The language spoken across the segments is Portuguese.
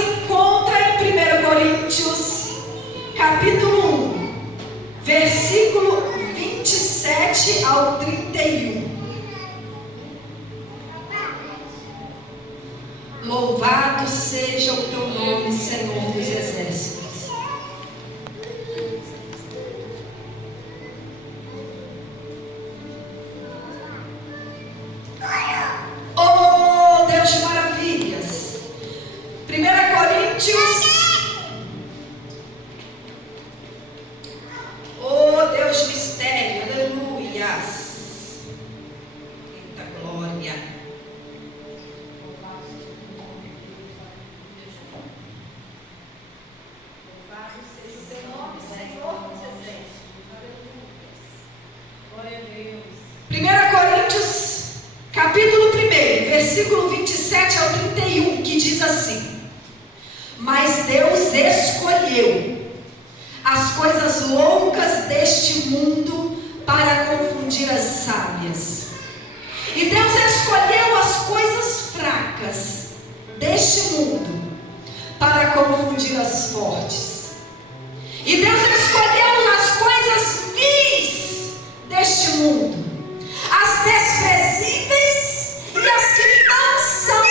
se encontra em 1 Coríntios, capítulo 1, versículo 27 ao 31. Louvado seja o teu nome, Senhor dos exércitos. Oh, Deus de maravilhas. 1 Coríntios. Oh, Deus de mistério. Aleluias. Eita glória. Louvado seja o teu nome, Senhor dos exércitos. Glória a Deus. 1 Coríntios, capítulo 1, versículo 27 ao 31, que diz assim: mas Deus escolheu as coisas loucas deste mundo para confundir as sábias, e Deus escolheu as coisas fracas deste mundo para confundir as fortes, e Deus escolheu as coisas vis deste mundo, as desprezíveis e as que não são,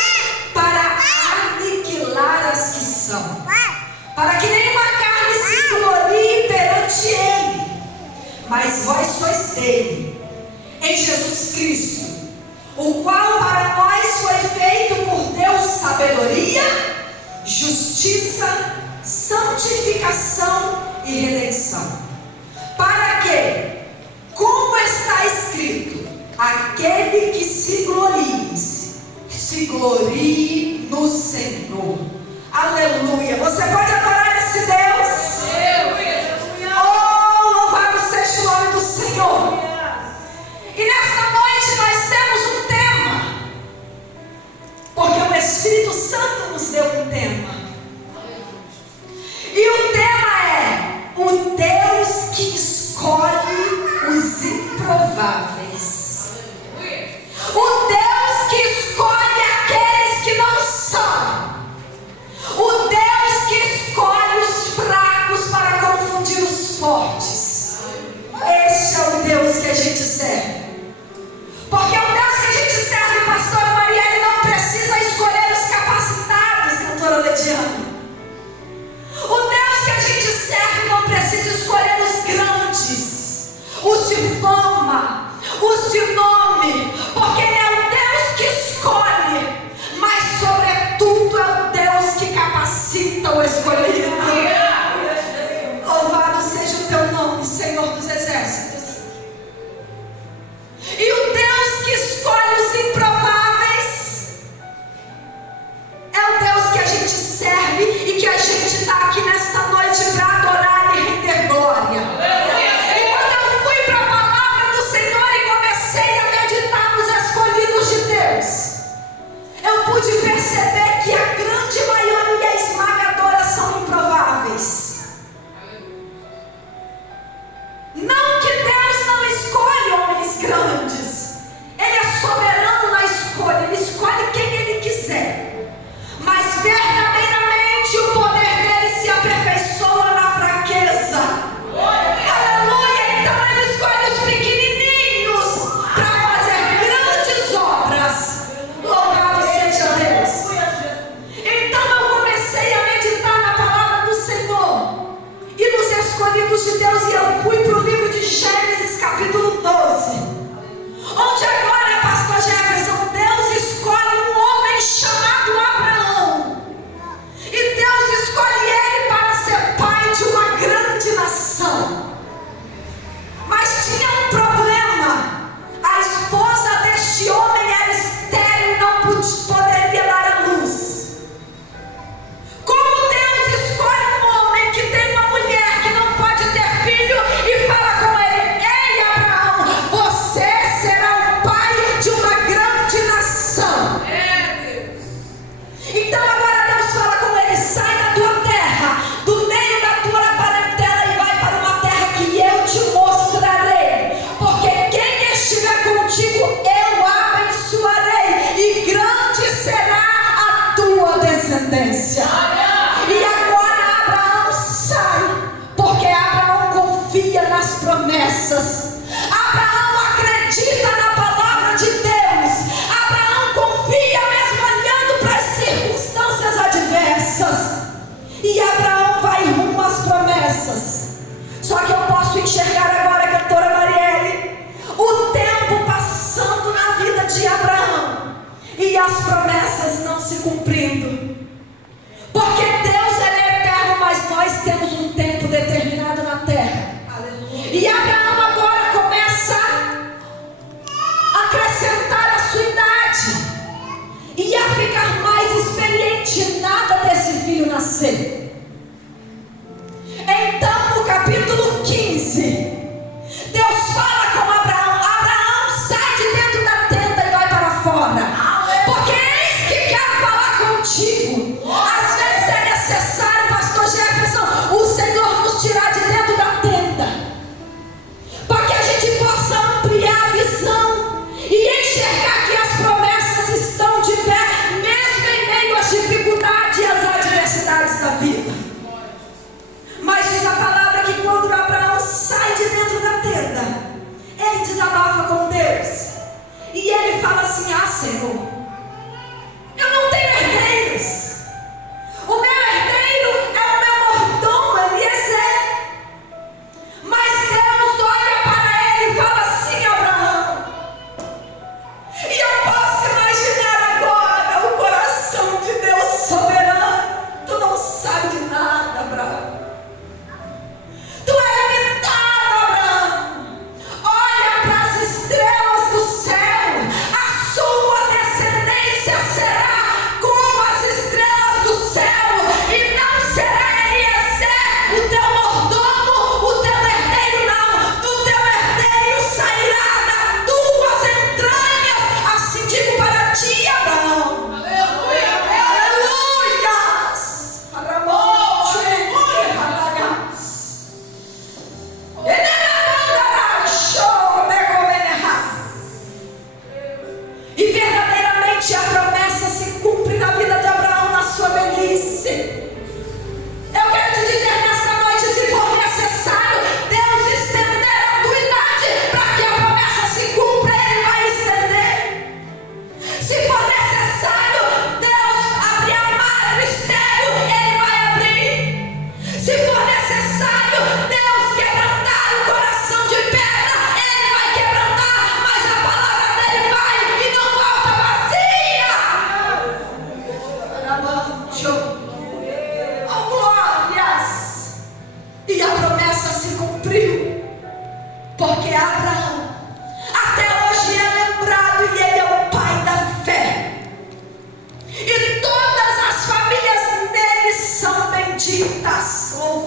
para aniquilar as que são, para que nenhuma carne se glorie perante Ele. Mas vós sois dele, em Jesus Cristo, o qual para nós foi feito por Deus sabedoria, justiça, santificação e redenção, para que, como está escrito, aquele que se glorie no Senhor. Aleluia. Você pode adorar esse Deus? Oh, louvado seja o nome do Senhor. E nesta noite nós temos um tema, porque o Espírito Santo nos deu um tema. E o tema é: o Deus que escolhe os improváveis. O Deus que escolhe aqueles que não são. O Deus que escolhe os fracos para confundir os fortes. Este é o Deus que a gente serve. Porque o Deus que a gente serve, pastora Marielle, não precisa escolher os capacitados, cantora Lediana. O Deus que a gente serve não precisa escolher os grandes, os de fama, os de nome, porque Ele é o Deus que escolhe, mas sobretudo é o Deus que capacita o escolhido. Louvado seja o teu nome, Senhor dos exércitos. E o Deus que escolhe os improváveis é o Deus que a gente serve e que a gente está aqui nesta noite para adorar e render glória. E quando eu fui para a palavra do Senhor e comecei a meditar nos escolhidos de Deus, eu pude perceber que a grande maioria esmagadora são improváveis. Não que Deus não escolhe homens grandes, Ele é soberano na escolha, Ele escolhe quem Ele quiser, mas verdadeiramente o poder dele se aperfeiçoa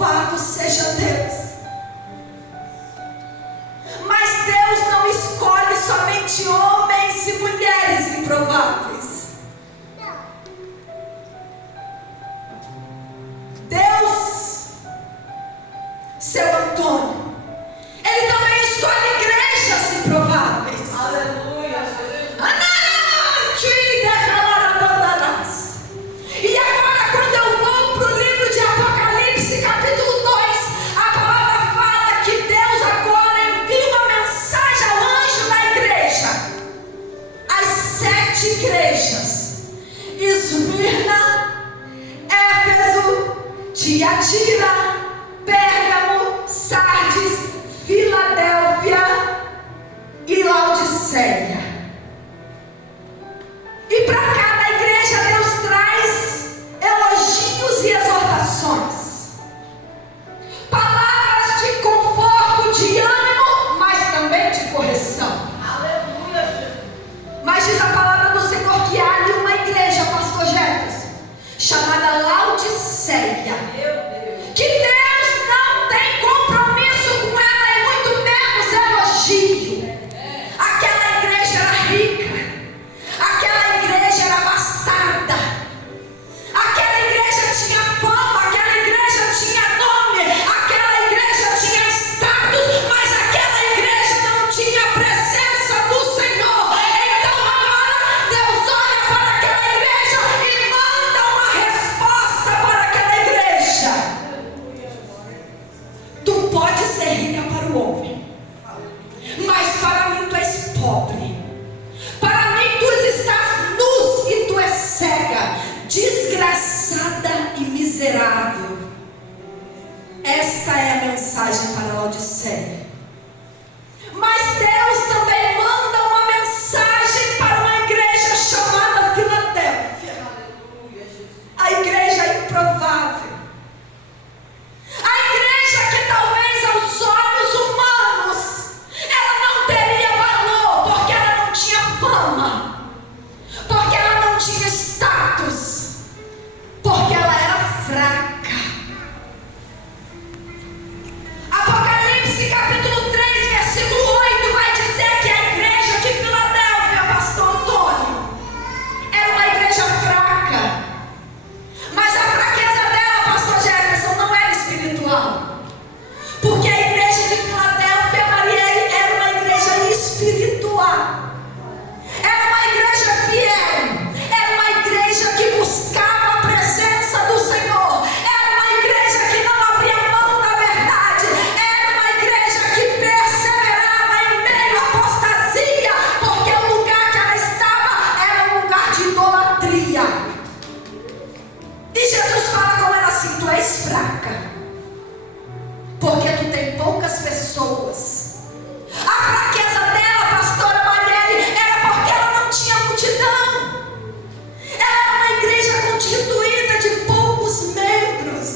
Louvado seja Deus. Mas Deus não escolhe somente homens e mulheres improváveis. Deus, seu Antônio, Ele também escolhe igrejas improváveis. Aleluia. E agora, quando eu vou para o livro de Apocalipse, capítulo 2, a palavra fala que Deus agora envia uma mensagem ao anjo da igreja. As 7 igrejas: Esmirna, Éfeso, Tiatira, Pérgamo, Sardes, Filadélfia e Laodiceia. E para cada igreja Deus traz elogios e exortações, palavras de conforto, de ânimo, mas também de correção. Aleluia. Mas diz a palavra do Senhor que há ali uma igreja, pastor Jefferson, chamada Laodiceia, que Deus não tem compromisso com ela e muito menos elogio. Aquela igreja era rica, aquela igreja era bastarda, aquela igreja tinha fama, aquela igreja tinha nome, aquela igreja tinha status, mas aquela igreja não tinha a presença do Senhor. Então agora Deus olha para aquela igreja e manda uma resposta para aquela igreja. Tu pode ser rica para o homem, mas para mim tu és pobre. Para mim tu estás nus e tu és cega, desgraçada e miserável. Esta é a mensagem para Laodiceia. Mas Deus também manda uma mensagem para uma igreja chamada Filadélfia, a igreja improvável, a igreja que talvez aos olhos humanos ela não teria valor, porque ela não tinha fama, porque ela não tinha status, porque ela era fraca. Apocalipse capítulo 3, versículo 8 vai dizer que a igreja de Filadélfia, pastor Antônio, era uma igreja fraca. Mas a fraqueza dela, pastor Jefferson, não era espiritual, porque a igreja de Filadélfia, Marielle, era uma igreja espiritual. Era uma igreja fiel, era uma igreja que buscava a presença do Senhor, era uma igreja que não abria mão da verdade, era uma igreja que perseverava em meio à apostasia, porque o lugar que ela estava era um lugar de idolatria. E Jesus fala com ela assim: tu és fraca, porque tu tem poucas pessoas. A fraqueza dela, pastora Marielle, era porque ela não tinha multidão. Ela era uma igreja constituída de poucos membros.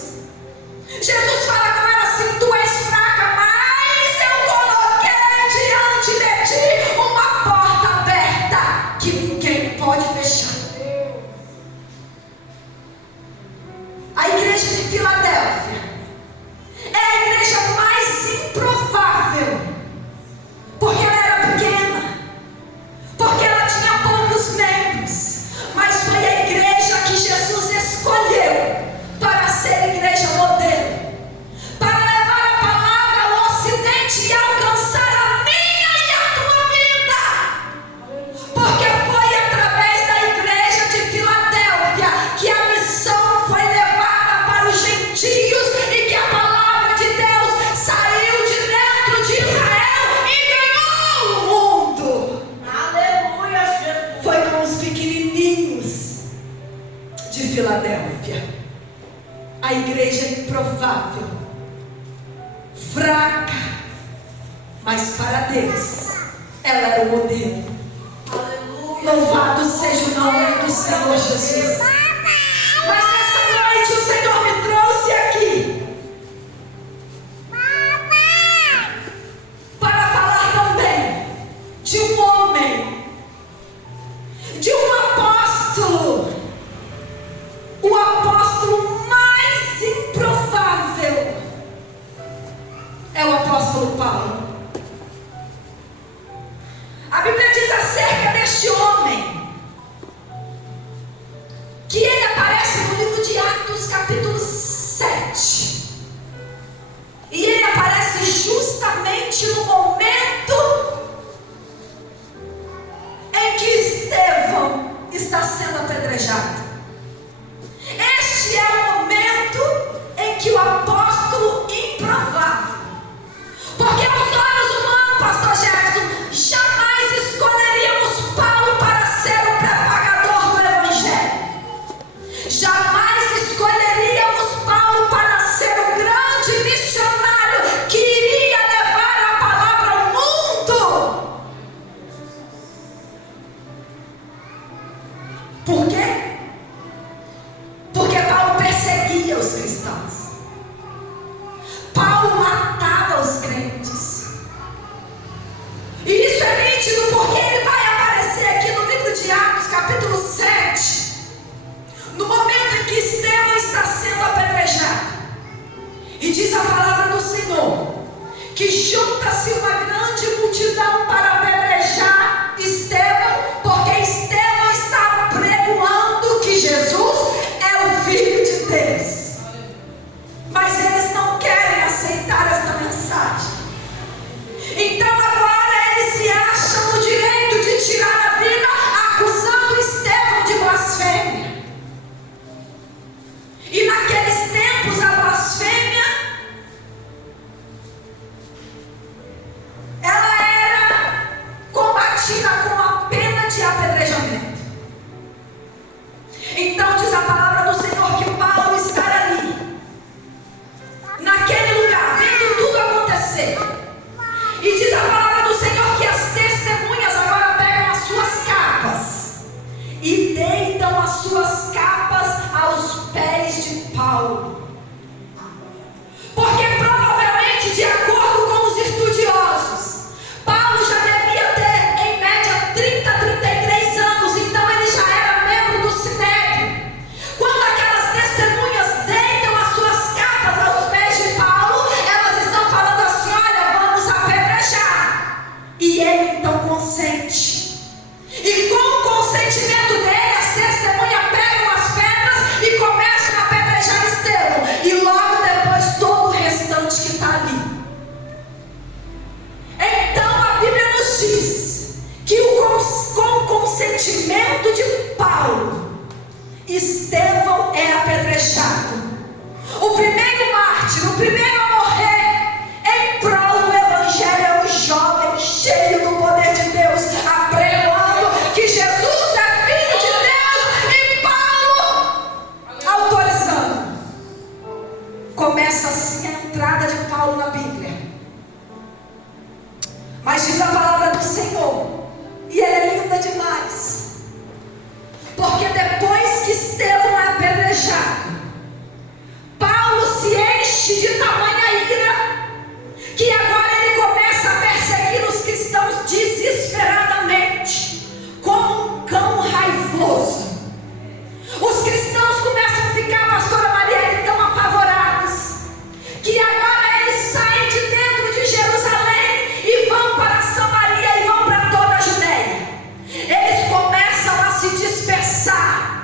Jesus fala com ela assim: tu és fraca, mas eu coloquei diante de ti uma porta aberta que ninguém pode fechar. A igreja de Filadélfia é a igreja mais improvável, porque ela era pequena, porque ela tinha poucos membros, mas foi a igreja que Jesus escolheu para ser igreja modelo, para levar a palavra ao ocidente e alcançar a minha e a tua vida, porque foi através da igreja de Filadélfia que a missão foi levada para os gentios e que a palavra de Deus saiu de dentro de Israel e ganhou o mundo. Aleluia, Jesus. Foi com os pequenininhos de Filadélfia, a igreja improvável, fraca, mas para Deus ela era o modelo. Aleluia. Louvado seja o nome do Senhor Jesus. Mas nessa noite o Senhor me trouxe aqui para falar também de um homem, de um apóstolo, o apóstolo mais improvável que junta-se uma grande multidão para apedrejar Estevão, porque Estevão está pregoando que Jesus é o Filho de Deus. Mas eles não querem aceitar esta mensagem. Então agora eles se acham no direito de tirar a vida, acusando Estevão de blasfêmia. E naqueles tempos a blasfêmia, ela era combatida com a pena de apedrejamento. Então diz a palavra do Senhor que Paulo está ali, naquele lugar, vendo tudo acontecer. E diz a palavra do Senhor que as testemunhas agora pegam as suas capas e deitam as suas capas aos pés de Paulo. Porque provavelmente, de acordo com os estudiosos, Paulo já devia ter em média 33 anos, então ele já era membro do Sinédrio. Quando aquelas testemunhas deitam as suas capas aos pés de Paulo, elas estão falando assim: olha, vamos apedrejar. E ele então consente. E com o consentimento dele, as testemunhas pegam as pedras e começam a apedrejar Estevão. E logo depois todo o restante que está ali. Então a Bíblia nos diz que com o consentimento de Paulo, Estevão é apedrejado. O primeiro mártir, o primeiro a morrer em prol do Evangelho é o jovem cheio do poder de Deus, apregoando que Jesus é Filho de Deus, e Paulo autorizando. Começa assim a entrada de Paulo na Bíblia. Mas diz a palavra do Senhor, e ela é linda demais, porque depois que Estevão é apedrejado, Paulo se enche de tamanha ira, que agora ele começa a perseguir os cristãos desesperadamente, como um cão raivoso. Os cristãos começam a ficar, pastora Marielle, tão apavorados, que agora eles saem de dentro de Jerusalém e vão para Samaria e vão para toda a Judéia. Eles começam a se dispersar.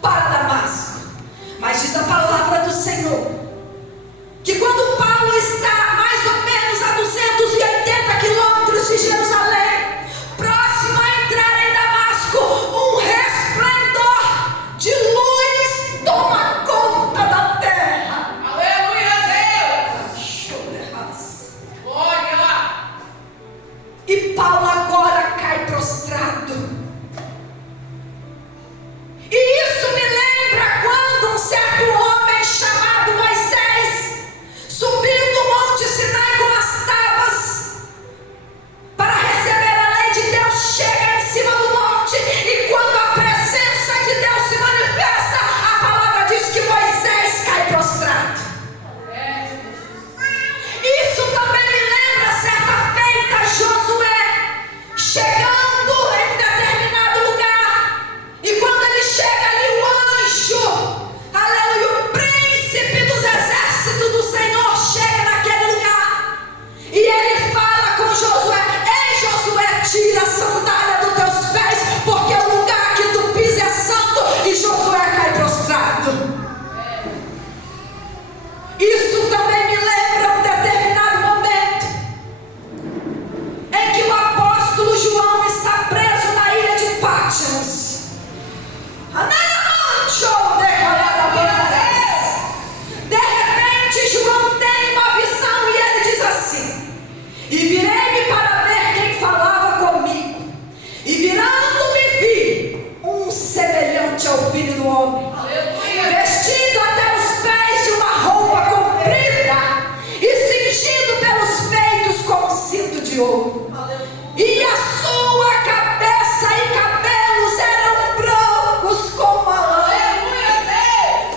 para Damasco. Mas diz a palavra do Senhor que quando Paulo está mais ou menos a 280 quilômetros de Jerusalém, próximo a entrar em Damasco, um resplendor de luz toma conta da terra. Aleluia, Deus! Glória! E Paulo agora cai prostrado. E isso me lembra quando um certo homem chamado Moisés subiu do Monte Sinai com as tábuas para receber a lei de Deus, chega em cima do monte, e quando a presença de Deus se manifesta, a palavra diz que Moisés cai prostrado. Isso também me lembra certa feita Josué chegando em determinado lugar, e quando ele chega ali, o anjo, aleluia, o príncipe dos exércitos do Senhor chega naquele lugar, e ele fala com Josué: ei Josué, tira a sandália dos teus pés, porque o lugar que tu pisa é santo. E Josué cai prostrado. Isso também me lembra um determinado momento em que o apóstolo João está preso na ilha de Patmos. De repente João tem uma visão e ele diz assim: e virei-me para ver quem falava comigo, e virando-me vi um semelhante ao Filho do Homem, vestido até os pés de uma roupa comprida e cingido pelos peitos com um cinto de ouro. E a sua cabeça e cabelos eram brancos como a lã,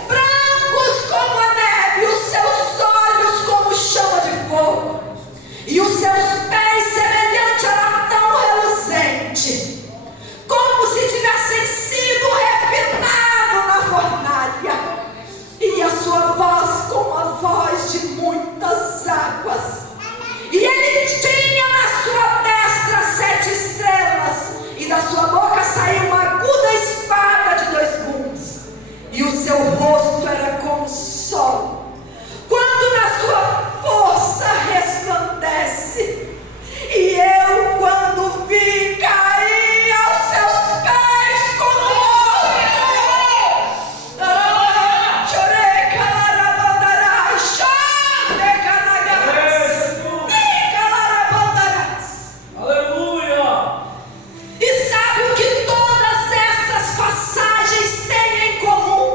brancos como a neve, os seus olhos como chama de fogo, e os seus pés semelhante a latão reluzente, como se tivessem sido refinados na fornalha, e a sua voz como a voz de muitas águas. E ele tinha na sua destra 7 estrelas, e da sua boca saía uma aguda espada de 2 gumes, e o seu rosto era como o sol, quando na sua força resplandece. E eu, quando vi, caí aos seus pés como morto. Chorei, calarabandarás, chorei, canagarás, nem calarabandarás. Aleluia! E sabe o que todas essas passagens têm em comum?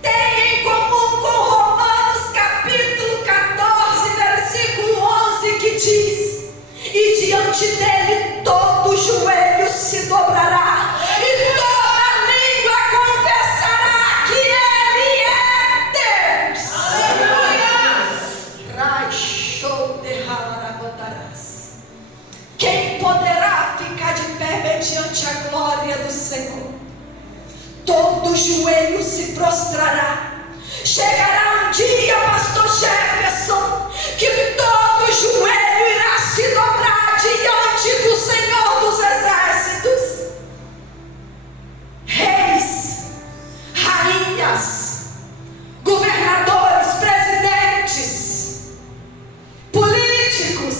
Tem em comum com Romanos capítulo 14, versículo 11, que diz: e diante dele todo joelho se dobrará, e toda língua confessará que ele é Deus. Raixou de halarabandarás. Quem poderá ficar de pé mediante a glória do Senhor? Todo joelho se prostrará. Chegará um dia, pastor Jefferson, que todo joelho irá se dobrar diante do Senhor dos exércitos. Reis, rainhas, governadores, presidentes, políticos,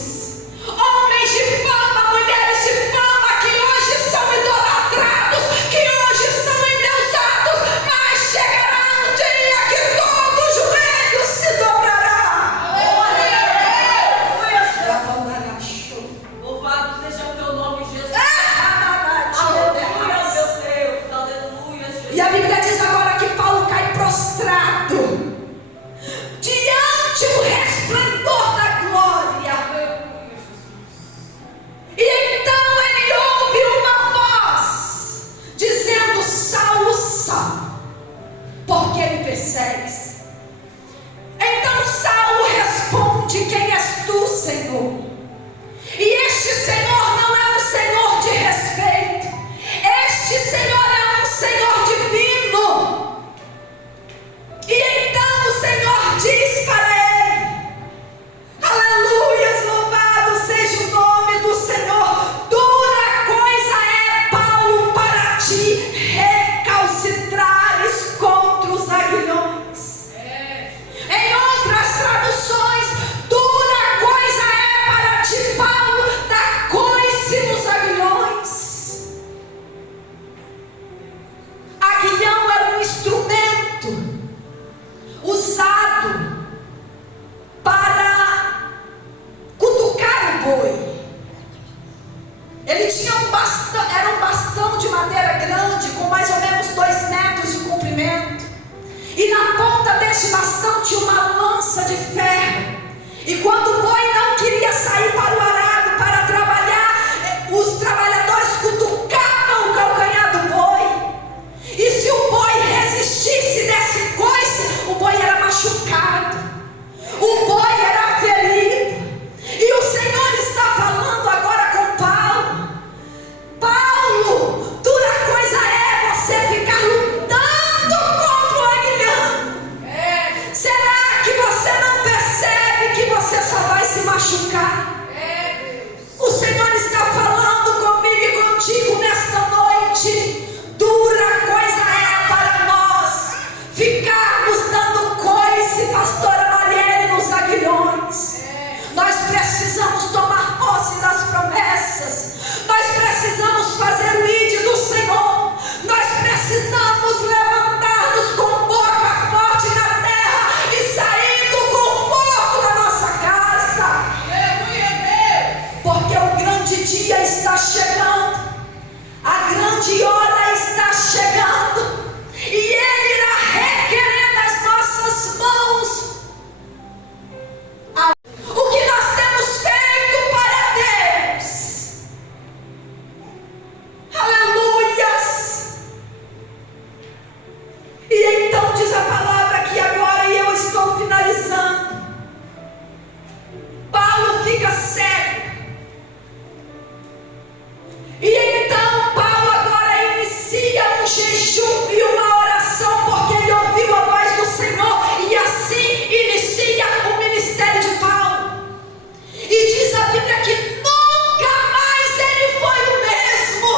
homens de fama, mulheres de fama, que hoje são idolatrados, que hoje são endeusados, mas chegará um dia que todo joelho se dobrará. Louvado seja o teu nome, Jesus. Aleluia, meu Deus. Aleluia, Jesus. E a Bíblia diz agora que Paulo cai prostrado diante o resplendor da glória. E então ele ouve uma voz dizendo: Saulo, Saulo, por que me persegues? Então Saulo responde: quem és tu, Senhor? E este Senhor não é um Senhor de respeito, este Senhor é um Senhor divino. E então o Senhor diz para ele: aleluias, louvado seja o nome do Senhor. Dura coisa é, Paulo, para ti recalcitrar. estimação tinha uma lança de ferro. E quando o boi não queria sair para o arado para trabalhar, os trabalhadores cutucavam o calcanhar do boi. E se o boi resistisse e desse coice, o boi era machucado, o boi era ferido. E o Senhor está falando agora com Paulo: Paulo, dura coisa é você ficar lutando contra o aguilhão. Será que você não percebe que você só vai se machucar? O Senhor está falando comigo e contigo nesta noite. Dura coisa é para nós ficarmos dando coice, pastora Marielle, nos aguilhões. Nós precisamos tomar posse das promessas. Nós precisamos fazer o ide do Senhor. Nós precisamos levantar-nos com boca forte na terra e sair do conforto da nossa casa. Porque o grande dia está chegando. A grande hora está chegando. E Ele irá requerer das nossas mãos o que nós temos feito para Deus. Aleluias. E então diz a palavra aqui agora, e eu estou finalizando. Paulo fica cego. E então Paulo agora inicia um jejum e uma oração, porque ele ouviu a voz do Senhor, e assim inicia o ministério de Paulo. E diz a Bíblia que nunca mais ele foi o mesmo.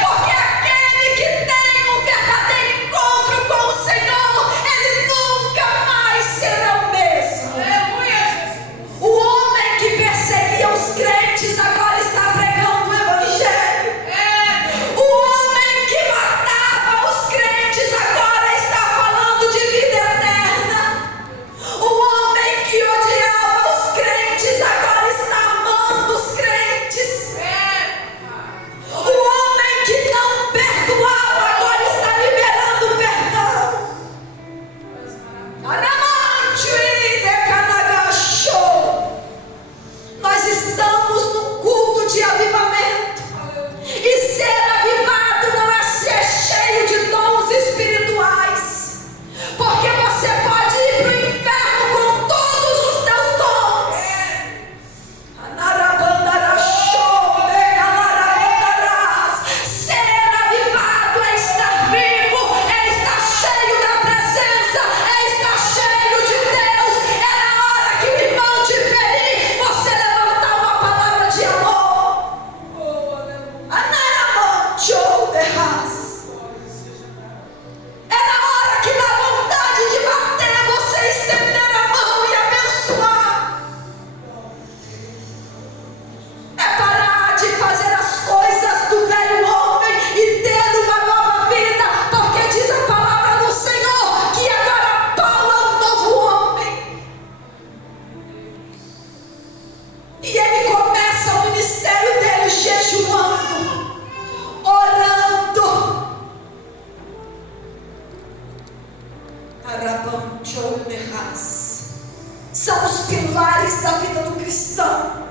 Porque aquele que tem um verdadeiro encontro com o Senhor, ele nunca mais será o mesmo. O homem que perseguia os crentes agora está pregando o Evangelho. O homem que matava os crentes agora está falando de vida eterna. O homem que odiava os crentes agora está amando os crentes. O homem que não perdoava agora está liberando perdão. Nós estamos num culto de avivamento. E ser avivado não é ser cheio de dons espirituais. Porque você pode ir para o inferno com todos os teus dons. Ser avivado é estar vivo, é estar cheio da presença, é estar cheio de Deus. É na hora que o irmão te ferir, você levantar uma palavra de amor. É na hora que dá vontade de bater, você estender a mão e abençoar. É parar de fazer as coisas do velho homem e ter uma nova vida, porque diz a palavra do Senhor que agora Paulo é um novo homem. E ele começa o ministério dele jejuando, orando. São os pilares da vida do cristão.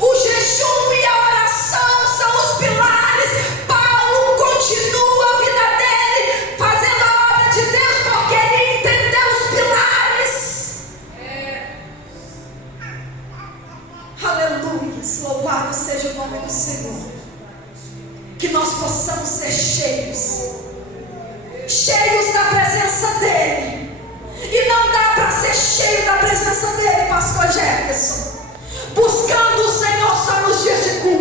O jejum e a oração são os pilares. Paulo continua a vida dele fazendo a obra de Deus, porque ele entendeu os pilares. Aleluia, louvado seja o nome do Senhor. Que nós possamos ser cheios da presença dele. E não dá para ser cheio da presença dele, pastor Jefferson, buscando o Senhor só nos dias de culto.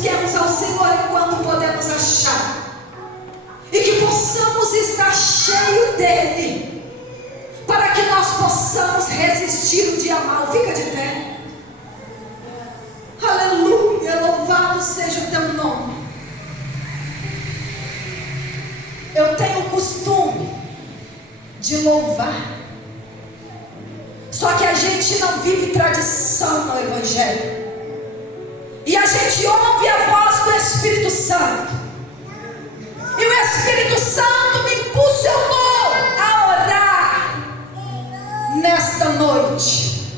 busquemos ao Senhor enquanto podemos achar, e que possamos estar cheios dele, para que nós possamos resistir o dia mal. Fica de pé. Aleluia, louvado seja o teu nome. Eu tenho o costume de louvar, só que a gente não vive tradição no Evangelho, e a gente ouve a voz do Espírito Santo, e o Espírito Santo me impulsionou a orar nesta noite.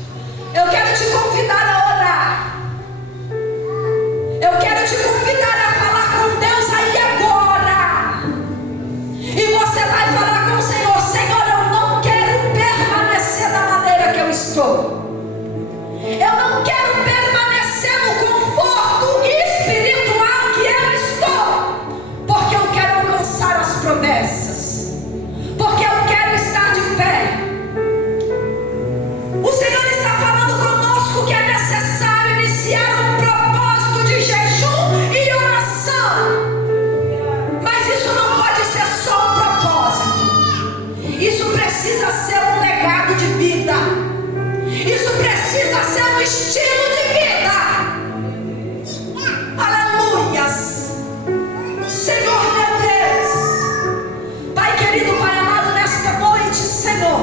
Eu quero te convidar a orar. Eu quero te convidar a falar com Deus aí agora. E você vai falar com o Senhor: Senhor, eu não quero permanecer da maneira que eu estou. Eu não quero permanecer no conforto espiritual que eu estou, porque eu quero alcançar as promessas, porque eu quero estar de pé. O Senhor está falando conosco que é necessário iniciar um propósito de jejum e oração. Mas isso não pode ser só um propósito. Isso precisa ser um legado de vida. Isso precisa ser um estilo de vida. Aleluias. Senhor meu Deus, Pai querido, Pai amado, nesta noite, Senhor,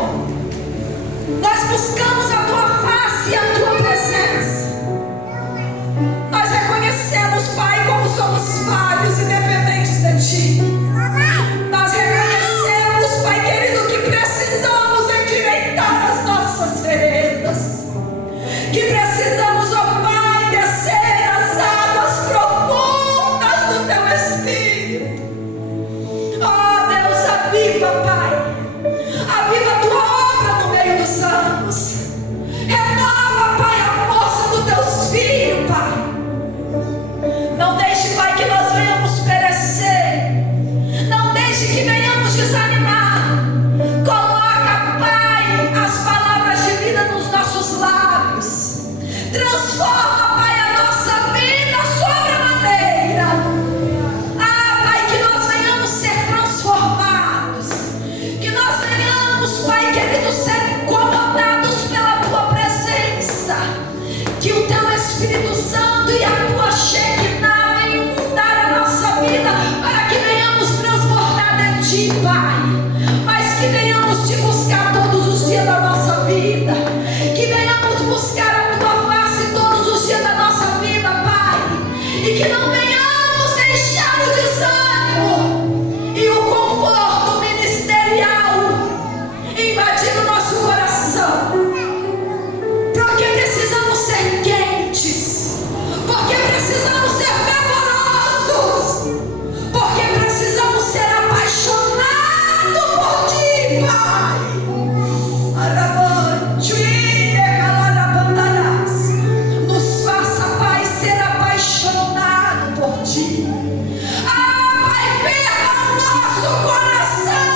nós buscamos a Tua face e a Tua presença. Nós reconhecemos, Pai, como somos falhos e dependentes de Ti. Nós reconhecemos, Pai querido, que precisamos endireitar as nossas veredas, que precisamos, ó Pai, descer as águas profundas do Teu Espírito. Ó Deus, aviva, Pai, aviva a Tua obra no meio dos anos. Renova, Pai, a força dos Teus filhos, Pai. Não deixe, Pai, que nós venhamos perecer. Não deixe que venhamos desanimar. Coloca, Pai, as palavras de vida nos nossos lábios. Transforma, Pai, a nossa vida sobremaneira. Ah, Pai, que nós venhamos ser transformados. Que nós venhamos, Pai querido, ser incomodados pela Tua presença. Que o Teu Espírito Santo e a Tua Shekinah venham mudar a nossa vida, para que venhamos transbordar de Ti, Pai. Mas que venhamos Te buscar todos os dias da nossa vida. Que venhamos buscar a Tua face todos os dias da nossa vida, Pai. E que não venhamos deixar o desânimo e o conforto ministerial invadir o nosso coração. Porque precisamos ser quentes, porque precisamos ser fervorosos, porque precisamos ser apaixonados por Ti, Pai. Nos faça, Pai, ser apaixonado por Ti. Ah, Pai, ferva o nosso coração,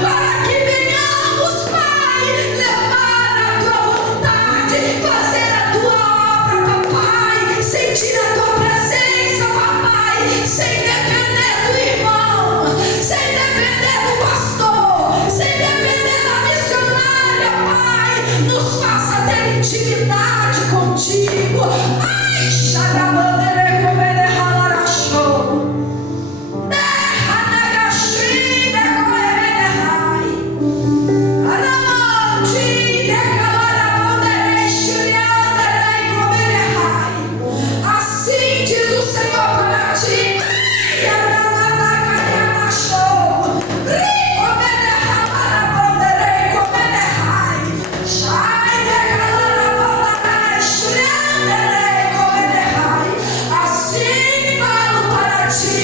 para que venhamos, Pai, levar a Tua vontade, fazer a Tua obra, Papai, sentir a Tua presença, Papai, sem depender do irmão, sem depender do pastor, sem depender da missionária, Pai. Nos faça ter intimidade contigo. Ai, xarabandere comere halarachou. Assim diz o Senhor para ti. Assim falo para ti,